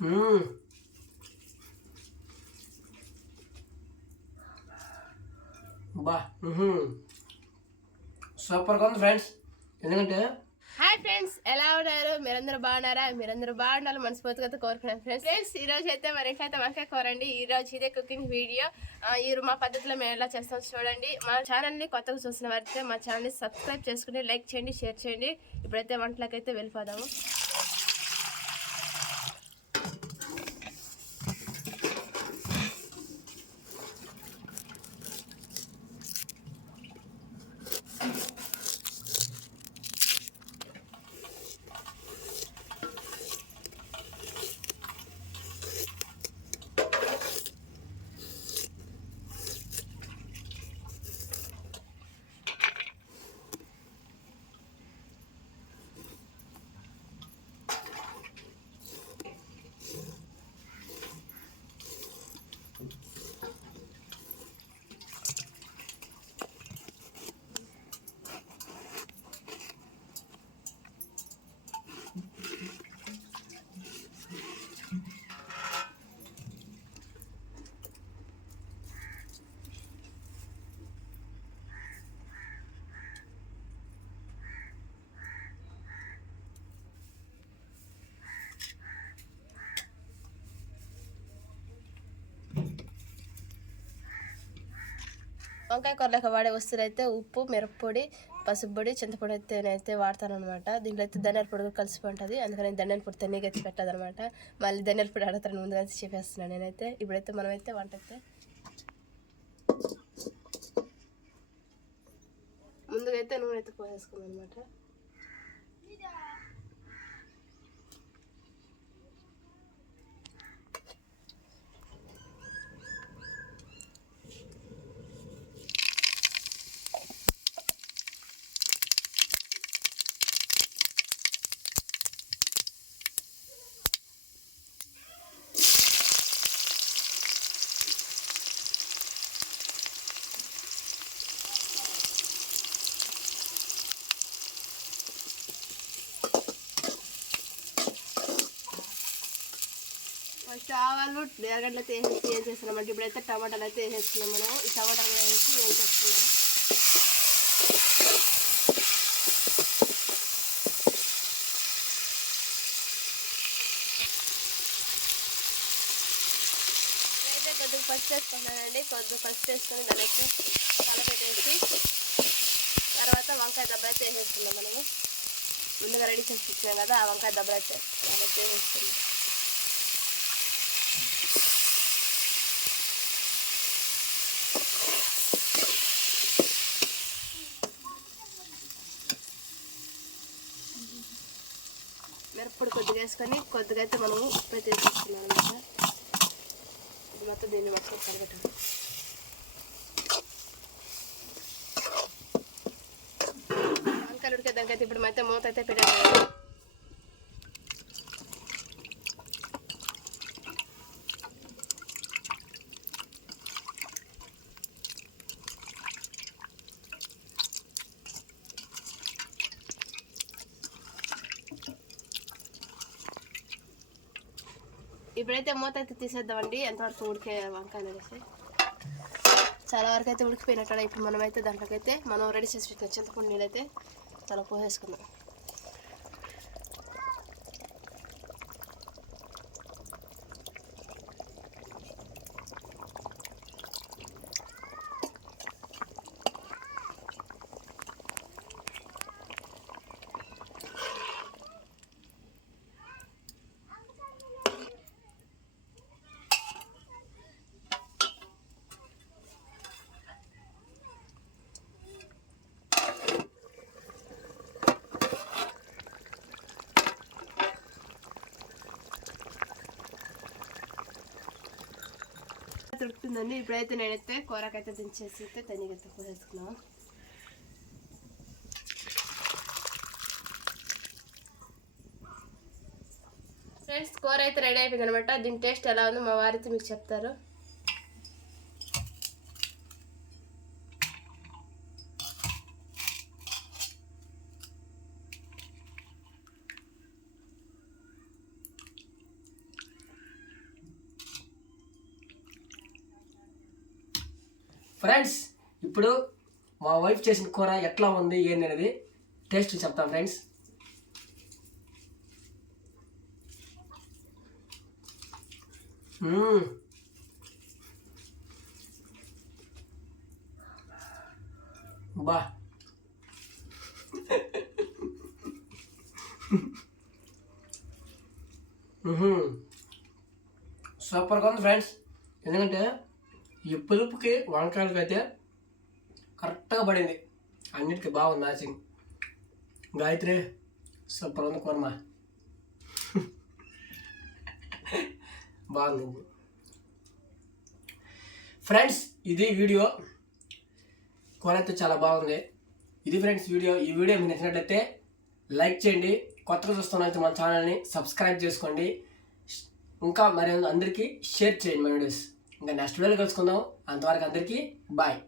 బా సూపర్గా ఉంది ఫ్రెండ్స్. ఎందుకంటే హాయ్ ఫ్రెండ్స్, ఎలా ఉన్నారు? మీరందరూ బాగున్నారా? మీరందరూ బాగుండాలి మనస్ఫూర్తిగా కోరుకున్నాను ఫ్రెండ్స్. ఈ రోజు అయితే మరి ఇంట్లో అయితే వంకాయ కూర అండి. ఈ రోజు ఇదే కుకింగ్ వీడియో. ఈ మా పద్ధతిలో మేము ఎలా చేస్తాం చూడండి. మా ఛానల్ని కొత్తగా చూసిన వారైతే మా ఛానల్ని సబ్స్క్రైబ్ చేసుకుని లైక్ చేయండి, షేర్ చేయండి. ఇప్పుడైతే వంటలకి అయితే వెళ్ళిపోదాము. వంకాయ కూరలోకి వాడే వస్తువులు అయితే ఉప్పు, మిరప్పొడి, పసుపు పొడి, చింతపొడి అయితే నేనైతే వాడతాను అనమాట. దీంట్లో అయితే ధనియాల పొడి కూడా కలిసి ఉంటుంది. అందుకని ధనియాల పొడి తనిగా ఎత్తి పెట్టదు అనమాట. మళ్ళీ ధనియాల పొడి అడగతాను ముందుగా చెప్పేస్తున్నాను నేనైతే. ఇప్పుడైతే మనమైతే వంట అయితే ముందుగా అయితే నూనె అయితే పోసేసుకున్నాం అనమాట. ఫస్ట్ ఆవాలు ఎర్రగడ్డలు అయితే ఏం చేస్తున్నామంటే ఇప్పుడైతే టమాటాలు అయితే వేసేస్తున్నాం. మనం ఈ టమాటాలు వేసి ఏం చేస్తున్నాం. అయితే కొద్దిగా పసుపు వేసుకున్నానండి. కొద్దిగా పసుపు వేసుకొని దాని అయితే కలపెట్టేసి తర్వాత వంకాయ దెబ్బ అయితే వేసేస్తున్నాం. మనము ముందుగా రెడీ చేసి ఇచ్చాం కదా, ఆ వంకాయ దెబ్బలు అయితే దాని అయితే వేసేస్తున్నాం. మిరప్పొడి కొద్దిగా వేసుకొని కొద్దిగా అయితే మనము ఉప్పు అయితే వేసుకున్నాం అనమాట. ఇది మొత్తం దీన్ని మొత్తం కలగటం. వంకాయలు ఉడికేదానికైతే ఇప్పుడు మొత్తం మూత అయితే పెట్టాలి. ఇప్పుడైతే మూత అయితే తీసేద్దామండి. ఎంతవరకు ఉడికే వంకాయలు అనేసి చాలా వరకు అయితే ఉడికిపోయినట్టు. ఇప్పుడు మనమైతే దాంట్లోకైతే మనం రెడీ చేసి పెట్టిన చింతపండు నీళ్ళు అయితే చాలా పోసేసుకుందాం. ఉడుకుతుందండి. ఇప్పుడైతే నేనైతే కూరకైతే దించేసి అయితే తనిగా పోసేసుకున్నాను. ఫ్రెండ్స్, కూర అయితే రెడీ అయిపోయింది అనమాట. దీని టేస్ట్ ఎలా ఉందో మా వారైతే మీకు చెప్తారు. ఫ్రెండ్స్ ఇప్పుడు మా వైఫ్ చేసిన కూర ఎట్లా ఉంది ఏంది అనేది టేస్ట్ చెప్తాం ఫ్రెండ్స్. బా సూపర్గా ఉంది ఫ్రెండ్స్. ఎందుకంటే ఈ పులుపుకి వంకాయలకి అయితే కరెక్ట్గా పడింది, అన్నిటికీ బాగుంది మ్యాచింగ్. గాయత్రి సూపర్ ఉంది కూరమ, బాగుంది ఫ్రెండ్స్. ఇది వీడియో, కూర అయితే చాలా బాగుంది. ఇది ఫ్రెండ్స్ వీడియో. ఈ వీడియో మీకు నచ్చినట్లయితే లైక్ చేయండి, కొత్తగా చూస్తున్నట్లయితే మన ఛానల్ని సబ్స్క్రైబ్ చేసుకోండి, ఇంకా మరి అందరికీ షేర్ చేయండి మా వీడియోస్. ఇంకా నెక్స్ట్ వీడియోలో కలుసుకుందాం. అంతవరకు అందరికీ బాయ్.